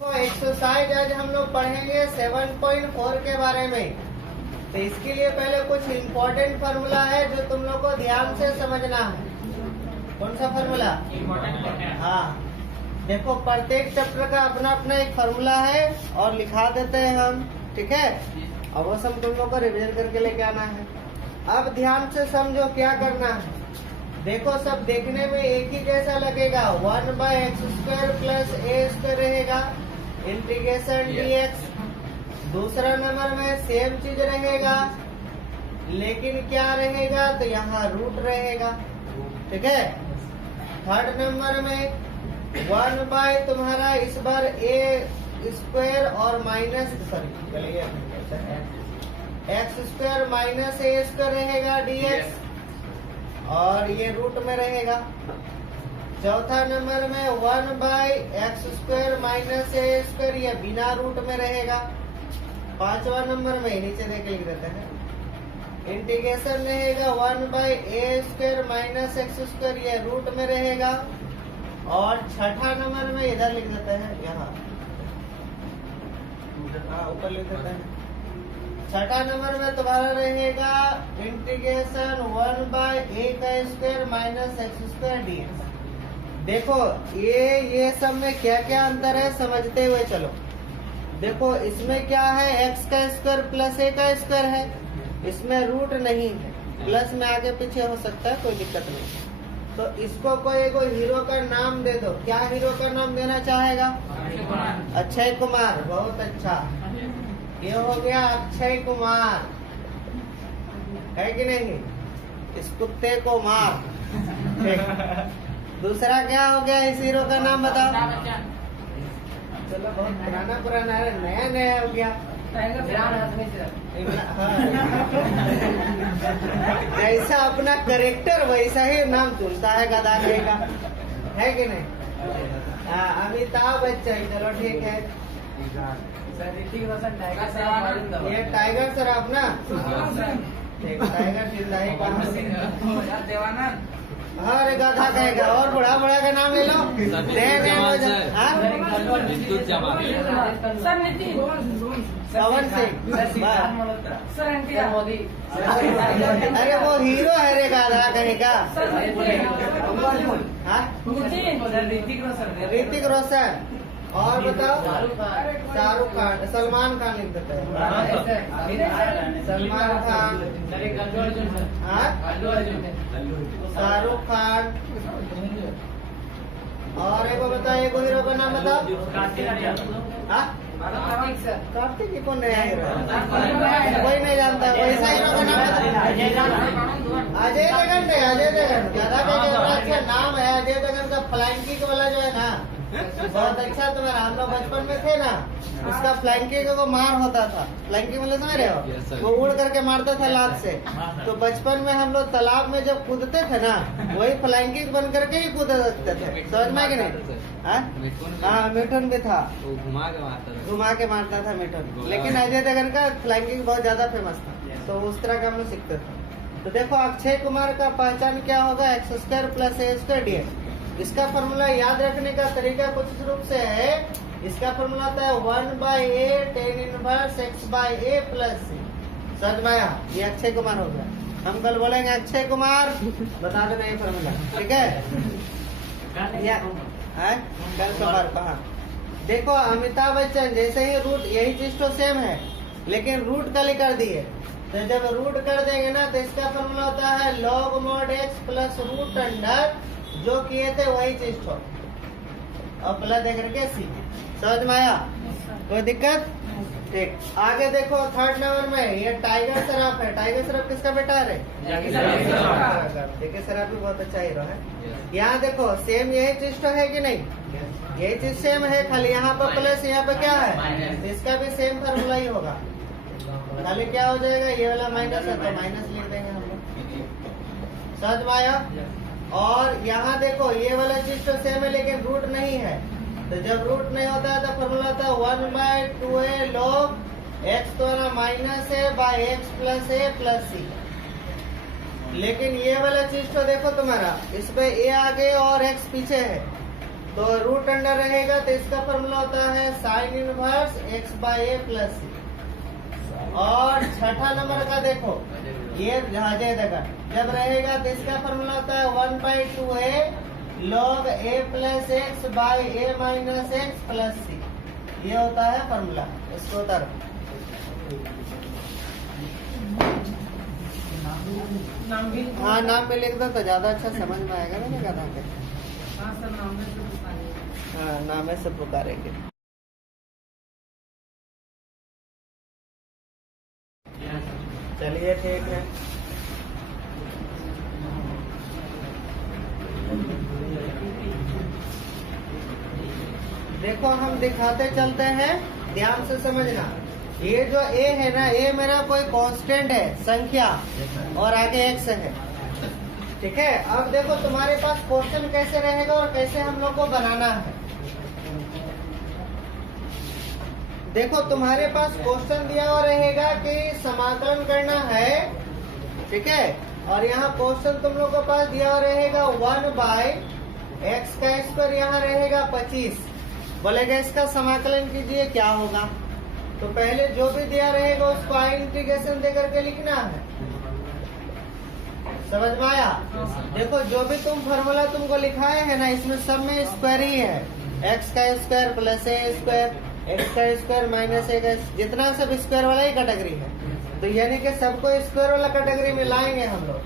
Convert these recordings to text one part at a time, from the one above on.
तो एक्सरसाइज आज हम लोग पढ़ेंगे 7.4 के बारे में। तो इसके लिए पहले कुछ इम्पोर्टेंट फार्मूला है जो तुम लोग को ध्यान से समझना है। कौन सा फार्मूला? हाँ, देखो प्रत्येक चैप्टर का अपना अपना एक फार्मूला है और लिखा देते हैं हम, ठीक है। अब वो सब तुम लोग को रिवीजन करके लेके आना है। अब ध्यान से समझो क्या करना है। देखो सब देखने में एक ही जैसा लगेगा, 1/x² प्लस a² रहेगा, इंटीग्रेशन dx। दूसरा नंबर में सेम चीज रहेगा, लेकिन क्या रहेगा तो यहाँ रूट रहेगा, ठीक है। थर्ड नंबर में 1/ तुम्हारा इस बार a² और माइनस x² माइनस a² रहेगा dx, और ये रूट में रहेगा। चौथा नंबर में 1/x² माइनस a², ये बिना रूट में रहेगा। पांचवा नंबर में नीचे देख लिख देते हैं, इंटीग्रेशन रहेगा 1/a² माइनस x², ये रूट में रहेगा। और छठा नंबर में इधर लिख देते हैं, यहाँ ऊपर लिख देते हैं। छठा नंबर में तुम्हारा रहेगा integration 1/a² minus x² dx। देखो ये सब में क्या क्या अंतर है समझते हुए चलो। देखो इसमें क्या है, x² प्लस a² है, इसमें रूट नहीं है, प्लस में आगे पीछे हो सकता है, कोई दिक्कत नहीं। तो इसको कोई हीरो का नाम दे दो। क्या हीरो का नाम देना चाहेगा? अक्षय कुमार। बहुत अच्छा, ये हो गया अक्षय कुमार, है कि नहीं? इस कुत्ते को मार। दूसरा क्या हो गया, इस हीरो का नाम बताओ। चलो बहुत पुराना है, नया नया हो गया। जैसा अपना करेक्टर वैसा ही नाम चुनता है गधा का, है कि नहीं? हाँ, अमिताभ बच्चन। चलो ठीक है, ये टाइगर श्रॉफ ना, टाइगर जिंदा ही कहा। अरे गाधा कहेगा, और बड़ा बड़ा का नाम ले लो। पवन सिंह। अरे वो हीरो है रे, गाधा कहेगा। ऋतिक रोशन। और बताओ, शाहरुख खान, सलमान खान लिख देते हैं। सलमान खान, शाहरुख खान। और एक बताओ, एक हीरो का नाम बताओ। कार्तिक ही कौन नया हीरो? कोई नहीं जानता। वैसा हीरो का नाम बताओ। अजय देवगन है। अजय देवगन ज्यादा अच्छा नाम है। अजय देवगन का फ्लाइंग किक वाला जो है ना, बहुत अच्छा। तुम्हारा हम लोग बचपन में थे ना, उसका फ्लाइंग किक को मार होता था। फ्लाइंग किक मतलब समझ रहे हो, वो उड़ करके मारता था लात से। तो बचपन में हम लोग तालाब में जब कूदते थे ना, वही फ्लाइंग किक बन करके ही कूद सकते थे। समझ में कि नहीं? हाँ, मिठुन भी था, घुमा के मारता था मिठुन। लेकिन अजय देवगन का फ्लाइंग किक बहुत ज्यादा फेमस था, तो उस तरह का हम लोग सीखते थे। तो देखो अक्षय कुमार का पहचान क्या होगा, x² प्लस a² dx। इसका फॉर्मूला याद रखने का तरीका कुछ इस रूप से है। इसका फॉर्मूला आता है 1/a tan inverse x/a plus c। समझ में आया? ये अक्षय कुमार हो गया। हम कल बोलेंगे अक्षय कुमार, बता देना ये फॉर्मूला, ठीक है? कल कुमार कहा। देखो अमिताभ बच्चन जैसे ही रूट, यही चीज तो सेम है, लेकिन रूट कल कर दिए। तो जब रूट कर देंगे ना, तो इसका फॉर्मूला होता है log mod x plus root under, जो किए थे वही चीज छोड़ और प्लस दे करके सी। समझ में आया? कोई दिक्कत? ठीक। आगे देखो थर्ड नंबर में ये टाइगर श्रॉफ है। टाइगर श्रॉफ किसका बेटा है? जैकी श्रॉफ भी बहुत अच्छा हीरो है। यहाँ देखो सेम यही चीज तो है कि नहीं? यही चीज सेम है, खाली यहाँ पर प्लस, यहाँ पे क्या है? इसका भी सेम फार्मूला ही होगा, खाली क्या हो जाएगा, ये वाला माइनस है तो माइनस लिख देंगे हम लोग। समझ में आया? और यहाँ देखो ये वाला चीज तो सेम है, लेकिन रूट नहीं है। तो जब रूट नहीं होता है तो फॉर्मूला होता है 1/2a log x तो ना माइनस है by x plus a plus c। लेकिन ये वाला चीज तो देखो तुम्हारा, इसमें a आगे और x पीछे है, तो रूट अंडर रहेगा तो इसका फॉर्मूला होता है sine inverse x by a plus C. और छठा नंबर का देखो, ये अजय देखा जब रहेगा तो इसका फॉर्मूला होता है 1/2a log a plus x by a minus x plus C. ये होता है फॉर्मूला। इसको उतारो। हाँ, नाम में लिख दो तो ज्यादा अच्छा समझ में आएगा ना क्या नाम है। हाँ, नाम से पुकारेंगे। चलिए ठीक है। देखो हम दिखाते चलते हैं, ध्यान से समझना। ये जो a है ना, ये मेरा कोई कांस्टेंट है, संख्या, और आगे x है। ठीक है। अब देखो तुम्हारे पास क्वेश्चन कैसे रहेगा और कैसे हम लोग को बनाना है। देखो तुम्हारे पास क्वेश्चन दिया हुआ रहेगा कि समाकलन करना है, ठीक है। और यहाँ क्वेश्चन तुम लोग के पास दिया हुआ रहेगा 1/x का स्क्वायर, यहाँ रहेगा 25। बोलेगा इसका समाकलन कीजिए, क्या होगा। तो पहले जो भी दिया रहेगा उसको आई इंटीग्रेशन दे करके लिखना है। समझ में आया। देखो जो भी तुम फॉर्मूला तुमको लिखाए है ना, इसमें सब में स्क्वायर ही है। एक्स का स्क्वायर प्लस ए स्क्वायर, एक्स का स्क्वायर माइनस ए का, जितना सब स्क्वायर वाला ही कैटेगरी है। तो यानी कि सबको स्क्वायर वाला कैटेगरी में लाएंगे हम लोग।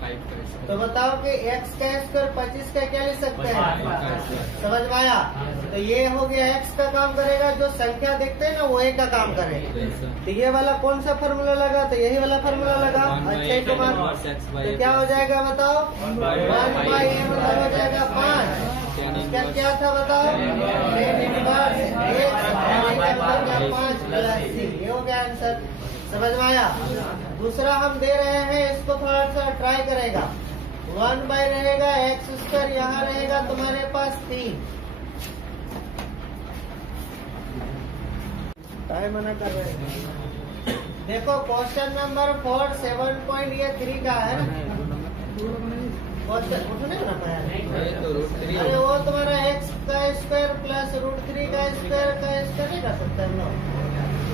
तो बताओ कि x का स्क्वायर 25 का क्या लिख सकते हैं। समझ में आया। तो ये हो गया x का काम करेगा, जो संख्या देखते हैं ना वो a का काम करेगा। तो ये वाला कौन सा फॉर्मूला लगा, तो यही वाला फॉर्मूला लगा। अच्छा के बाद तो क्या हो जाएगा बताओ, 1/a मतलब हो जाएगा 5। इसका क्या था बताओ, 5 प्लस c। ये हो गया आंसर। समझ में आया। दूसरा हम दे रहे हैं, इसको थोड़ा सा ट्राई करेगा। 1 बाई रहेगा एक्स स्क्वायर, यहाँ रहेगा तुम्हारे पास 3। टाइम मना कर रहे हैं। देखो क्वेश्चन नंबर 4 7.3 का है ना। क्वेश्चन उठने ना पाया। अरे वो तुम्हारा x का स्क्वायर प्लस √3 का स्क्वायर नहीं कर सकते हम लोग।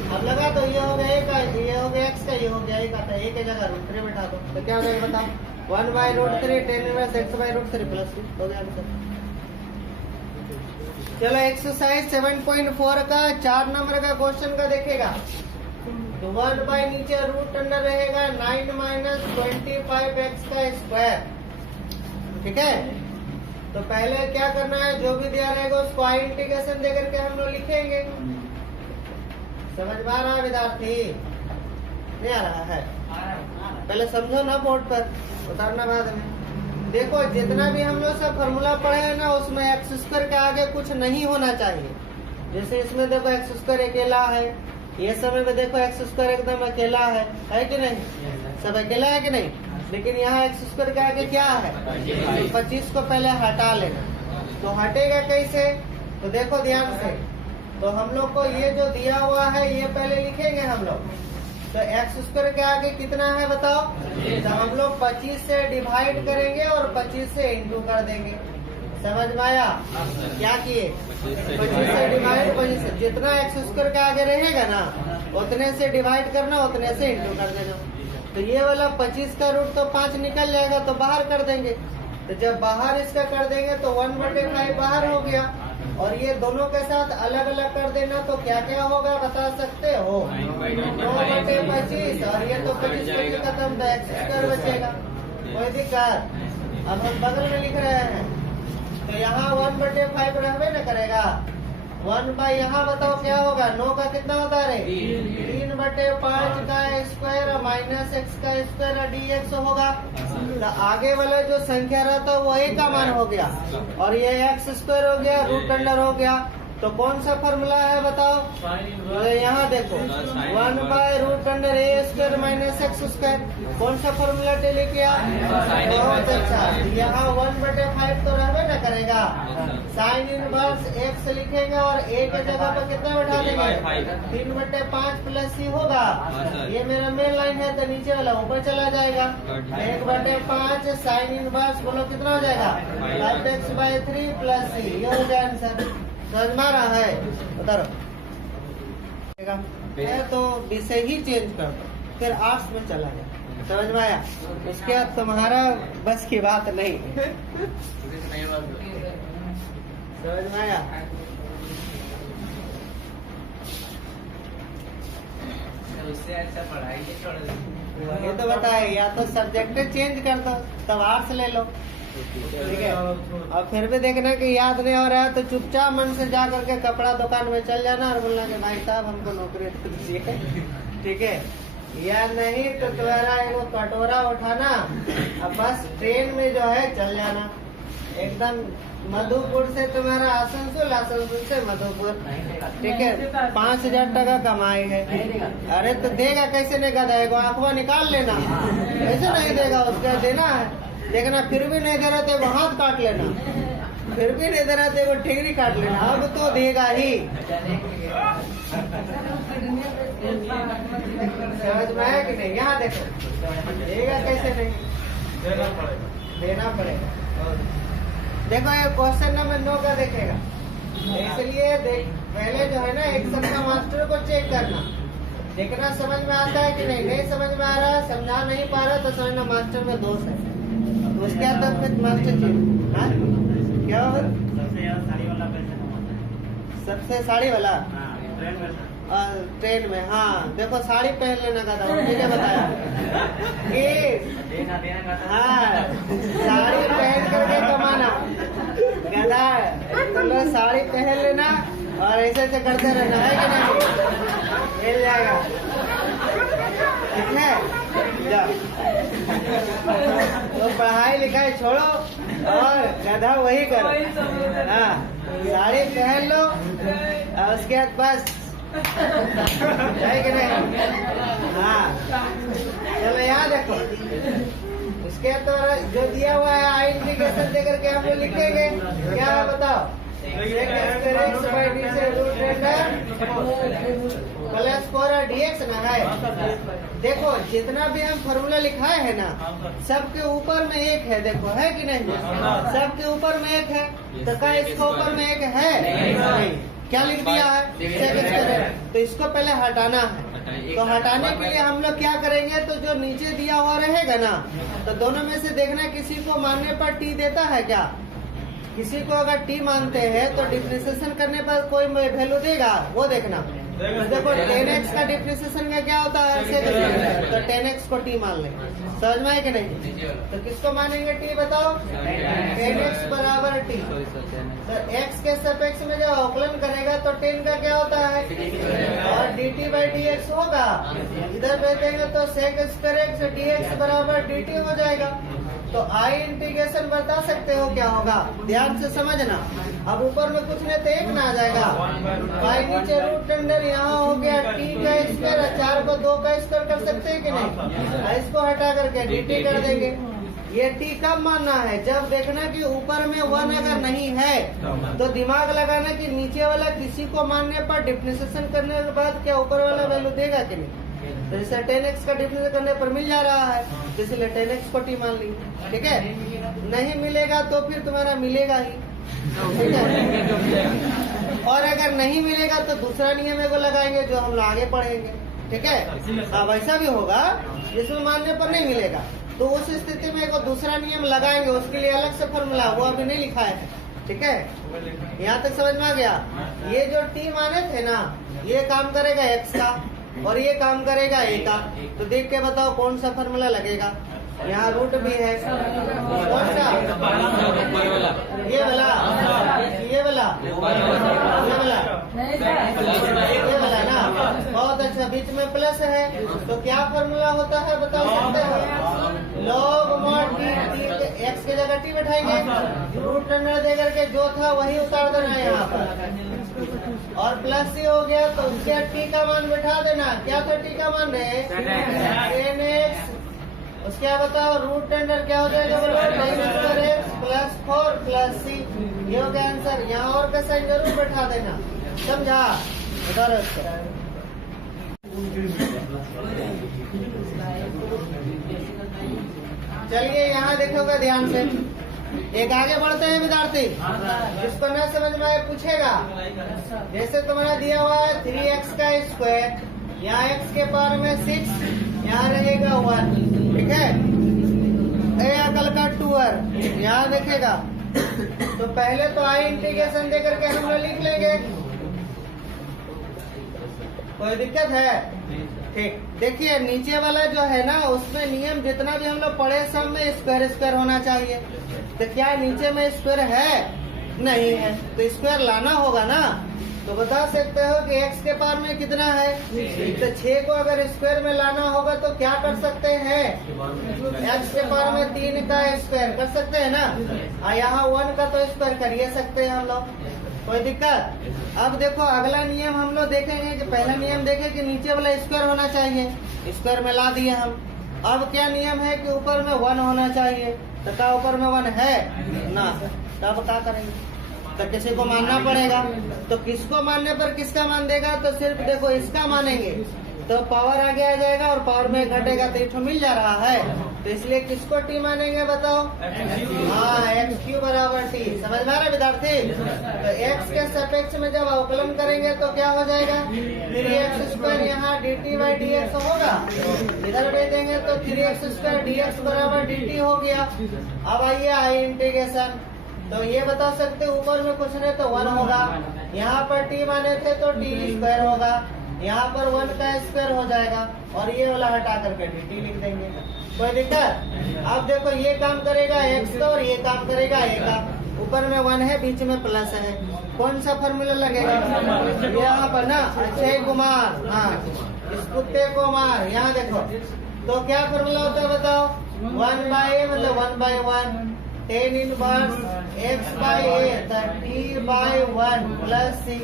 अब लगा तो ये हो गया a का, ये हो गया x का, ये हो गया a का। a के जगह √3 बैठा दो तो क्या हो जाएगा बताओ, 1/√3 tan इनवर्स x/√3 प्लस हो गया आंसर। चलो एक्सरसाइज 7.4 का 4 नंबर का क्वेश्चन का देखेगा। तो 1 बाई नीचे रूट अंडर रहेगा 9 माइनस 25x का स्क्वायर। ठीक है। तो पहले क्या करना है, जो भी दिया रहेगा उसको आई इंटीग्रेशन दे करके हम लोग लिखेंगे। समझ में आ रहा है विद्यार्थी, नहीं आ रहा है। पहले समझो ना बोर्ड पर, उतारना बाद में। देखो जितना भी हम लोग सब फॉर्मूला पढ़े हैं ना, उसमें एक्स स्क्वायर के आगे कुछ नहीं होना चाहिए। जैसे इसमें देखो एक्स स्क्वायर अकेला है, ये समय में देखो एक्स स्क्वायर एकदम अकेला है कि नहीं, सब अकेला है कि नहीं। लेकिन यहाँ एक्स स्क्वायर के आगे क्या है, 25 को पहले हटा लेना। तो हटेगा कैसे, तो देखो ध्यान से। तो हम लोग को ये जो दिया हुआ है ये पहले लिखेंगे हम लोग। तो एक्स स्क्वायर के आगे कितना है बताओ, तो हम लोग 25 से डिवाइड करेंगे और 25 से इंटू कर देंगे। समझ में आया। क्या किए, 25 से डिवाइड, 25 से जितना एक्स स्क्वायर के आगे रहेगा ना उतने से डिवाइड करना, उतने से इंटू कर देना। तो ये वाला 25 का रूट तो 5 निकल जाएगा, तो बाहर कर देंगे। तो जब बाहर इसका कर देंगे तो 1/5 बाहर हो गया। और ये दोनों के साथ अलग अलग कर देना, तो क्या क्या होगा बता सकते हो, 9/25। और ये तो 25 खत्म, तो एक्स स्क्वायर बचेगा। कोई दिक्कत। अब हम बगल में लिख रहे हैं, तो यहाँ 1/5 रहबे न करेगा। 1 बाई यहाँ बताओ क्या होगा, 9 का कितना होता है, 3/5 का स्क्वायर माइनस x का स्क्वायर dx होगा। तो आगे वाला जो संख्या रहता है वो a का मान हो गया, और ये x स्क्वायर हो गया, रूट अंडर हो गया। तो कौन सा फॉर्मूला है बताओ, तो यहाँ देखो 1/√a square minus x square, कौन सा फॉर्मूला टेली किया, बहुत अच्छा। यहाँ 1/5 तो रहबे न करेगा, साइन इनवर्स x लिखेंगे और a के जगह पर कितना बैठा देंगे, 3/5 प्लस सी होगा। ये मेरा मेन लाइन है तो नीचे वाला ऊपर चला जाएगा। 1/5 साइन इनवर्स बोलो कितना हो जाएगा 5x/3 प्लस सी। ये हो जाए आंसर। समझ में आ रहा है? उधर तो विषय ही चेंज कर दो, फिर आर्ट्स में चला गया। समझ में आया? उसके बाद तुम्हारा बस की बात नहीं। समझ में आया? उससे अच्छा पढ़ाई के छोड़ दो। ये तो बताए, या तो सब्जेक्ट चेंज कर दो तब आर्ट्स ले लो, ठीक है। और फिर भी देखना कि याद नहीं हो रहा है तो चुपचाप मन से जा करके कपड़ा दुकान में चल जाना और बोलना कि भाई साहब हमको नौकरी दे दीजिए, ठीक है। या नहीं तो तुम्हारा एगो कटोरा उठाना अब बस ट्रेन में जो है चल जाना एकदम मधुपुर से तुम्हारा आसनसोल, आसनसोल से मधुपुर, ठीक है। 5,000 टका कमाई है। अरे तो देगा कैसे नहीं देगा? आंखवा निकाल लेना, ऐसे नहीं देगा, उसका देना है। देखना फिर भी नहीं दे रहा तो वो हाथ काट लेना, फिर भी नहीं दे रहा तो वो ठेगरी काट लेना। अब तो देगा ही। समझ में आया कि नहीं? यहाँ देखो देगा कैसे नहीं, देना पड़ेगा। देखो ये क्वेश्चन नंबर 9 का देखेगा, इसलिए पहले जो है ना एक सबका मास्टर को चेक करना, देखना समझ में आता है कि नहीं। नहीं समझ में आ रहा है, समझा नहीं पा रहा तो समझना मास्टर में दोष है। तो उसके बाद फिर मास्टर चेक क्या होगा? सबसे साड़ी वाला ट्रेन में, हाँ देखो साड़ी पहन लेना का था, मुझे बताया कि हाँ साड़ी पहन करके कमाना गधा है। तो लो साड़ी पहन लेना और ऐसे ऐसे करते रहना, है कि नहीं? मिल जाएगा, ठीक है। तो पढ़ाई लिखाई छोड़ो और गधा वही करो। हाँ साड़ी पहन लो और उसके बाद बस, है कि नहीं? हाँ चलो यहाँ देखो, इसके तो जो दिया हुआ है आइडेंटिफिकेशन दे करके हम लोग लिखेंगे। क्या है बताओ? प्लस 4 dx ना है। देखो जितना भी हम फॉर्मूला लिखाए है ना सबके ऊपर में एक है, देखो है कि नहीं? सबके ऊपर में एक है, तो क्या इसके ऊपर में एक है? नहीं। क्या लिख दिया है? तो इसको पहले हटाना है। तो हटाने के लिए हम लोग क्या करेंगे, तो जो नीचे दिया हुआ रहेगा ना तो दोनों में से देखना किसी को मानने पर टी देता है क्या? किसी को अगर टी मानते हैं तो डिफ्रेंशिएशन करने पर कोई वैल्यू देगा, वो देखना। देखो 10x का डिफ्रेंशिएशन का क्या होता है? तो 10x को टी मान ले। समझ में आए कि नहीं? तो किसको मानेंगे टी बताओ? 10x बराबर टी। तो x के सापेक्ष में जब अवकलन करेगा तो 10 का क्या होता है? और dt/dx होगा। इधर बैठेंगे तो sec स्क्वायर x dx बराबर dt हो जाएगा। तो आई इंटीग्रेशन बता सकते हो क्या होगा? ध्यान से समझना। अब ऊपर में कुछ नहीं तो एक ना आ जाएगा, पाई नीचे रूट अंडर यहाँ हो गया टी का स्क्वायर, 4 को 2 का स्क्वायर कर सकते हैं कि नहीं? इसको हटा करके dt कर देंगे। ये टी कब मानना है? जब देखना कि ऊपर में 1 अगर नहीं है तो दिमाग लगाना कि नीचे वाला किसी को मानने पर डिफ्रेंशिएशन करने के बाद क्या ऊपर वाला वैल्यू देगा कि नहीं? तो जैसे 10x का डिफ्रेंशिएशन करने पर मिल जा रहा है, तो इसलिए 10x को टी मान ली, ठीक है। नहीं मिलेगा तो फिर तुम्हारा मिलेगा ही, ठीक है। और अगर नहीं मिलेगा तो दूसरा नियम एगो लगाएंगे जो हम आगे पढ़ेंगे, ठीक है। अब ऐसा भी होगा जिसमें मानने पर नहीं मिलेगा तो उस स्थिति में एगो दूसरा नियम लगाएंगे, उसके लिए अलग से फॉर्मूला, वो अभी नहीं लिखा है, ठीक है। यहाँ तक समझ में आ गया? ये जो टी माने थे ना, ये काम करेगा x का और ये काम करेगा a का। तो देख के बताओ कौन सा फॉर्मूला लगेगा? यहाँ रूट भी है, कौन सा? ये वाला, ये वाला, ये वाला ना। बहुत अच्छा, बीच में प्लस है तो क्या फॉर्मूला होता है बता सकते हो? लॉग मॉड टी, एक्स के जगह टी बैठाएंगे, रूट अंडर दे करके जो था वही उतार देना यहाँ पर, और प्लस ही हो गया तो उसके टी का मान बैठा देना। क्या था टी का मान? 10x। उसके बताओ रूट अंडर क्या हो जाएगा? बोलो प्लस 4 प्लस सी। ये हो गया आंसर। यहाँ और का साइन जरूर बैठा देना, समझा? उधर है उसको। चलिए यहाँ देखोगे ध्यान से, एक आगे बढ़ते हैं विद्यार्थी। जिसको न समझ में आए पूछेगा। जैसे तुम्हारा दिया हुआ है 3x का स्क्वायर, यहाँ x के पावर में 6, यहाँ रहेगा 1, ठीक है। ए अकल का 2r यहाँ देखेगा। तो पहले तो आई इंटीग्रेशन दे करके हम लोग लिख लेंगे, कोई दिक्कत है? ठीक, देखिए नीचे वाला जो है ना, उसमें नियम जितना भी हम लोग पढ़े सब में स्क्वायर स्क्वायर होना चाहिए। तो क्या नीचे में स्क्वायर है? नहीं है, तो स्क्वायर लाना होगा ना। तो बता सकते हो कि x के पावर में कितना है? तो 6 को अगर स्क्वायर में लाना होगा तो क्या कर सकते हैं? x के पावर में 3 का स्क्वायर कर सकते हैं ना। और यहाँ 1 का तो स्क्वायर कर ही सकते हैं हम लोग, कोई दिक्कत? अब देखो अगला नियम हम लोग देखेंगे कि पहला नियम देखे कि नीचे वाला स्क्वायर होना चाहिए, स्क्वायर में ला दिए हम। अब क्या नियम है कि ऊपर में 1 होना चाहिए, तो क्या ऊपर में 1 है ना? तब क्या करेंगे? तो किसी को मानना पड़ेगा। तो किसको मानने पर किसका मान देगा? तो सिर्फ देखो इसका मानेंगे तो पावर आगे आ जाएगा और पावर में घटेगा तो इठो मिल जा रहा है। तो इसलिए किसको टी मानेंगे बताओ? हाँ, एक्स क्यू बराबर टी। समझ में आ रहा है विद्यार्थी? तो एक्स के सापेक्ष में जब अवकलन करेंगे तो क्या हो जाएगा? 3x स्क्वायर यहाँ D T by D x होगा। इधर दे देंगे तो 3x स्क्वायर डी एक्स बराबर डी टी हो गया। अब आइए आई इंटीग्रेशन। तो ये बता सकते ऊपर में कुछ नहीं तो 1 होगा, यहाँ पर t माने थे तो t स्क्वायर होगा, यहाँ पर 1 का स्क्वायर हो जाएगा और ये वाला हटा करके dt लिख देंगे, कोई दिक्कत? अब देखो ये काम करेगा x का और ये काम करेगा a का। ऊपर में 1 है, बीच में प्लस है, कौन सा फॉर्मूला लगेगा? यहाँ पर ना अक्षय कुमार, हाँ इस कुत्ते को मार। यहाँ देखो तो क्या फॉर्मूला होता है बताओ? 1 बाई मतलब 1/1 10 inverse x by A, t by 1 plus c।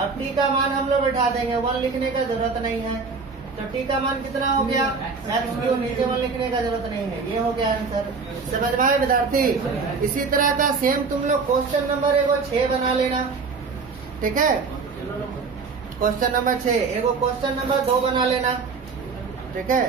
अब t का मान हम लोग बैठा देंगे, 1 लिखने का जरूरत नहीं है। तो t का मान कितना हो गया? x क्यू, नीचे 1 लिखने का जरूरत नहीं है। ये हो गया आंसर। समझ में आए विद्यार्थी? इसी तरह का सेम तुम लोग क्वेश्चन नंबर एगो 6 बना लेना, ठीक है। क्वेश्चन नंबर 6 एगो क्वेश्चन नंबर 2 बना लेना, ठीक है।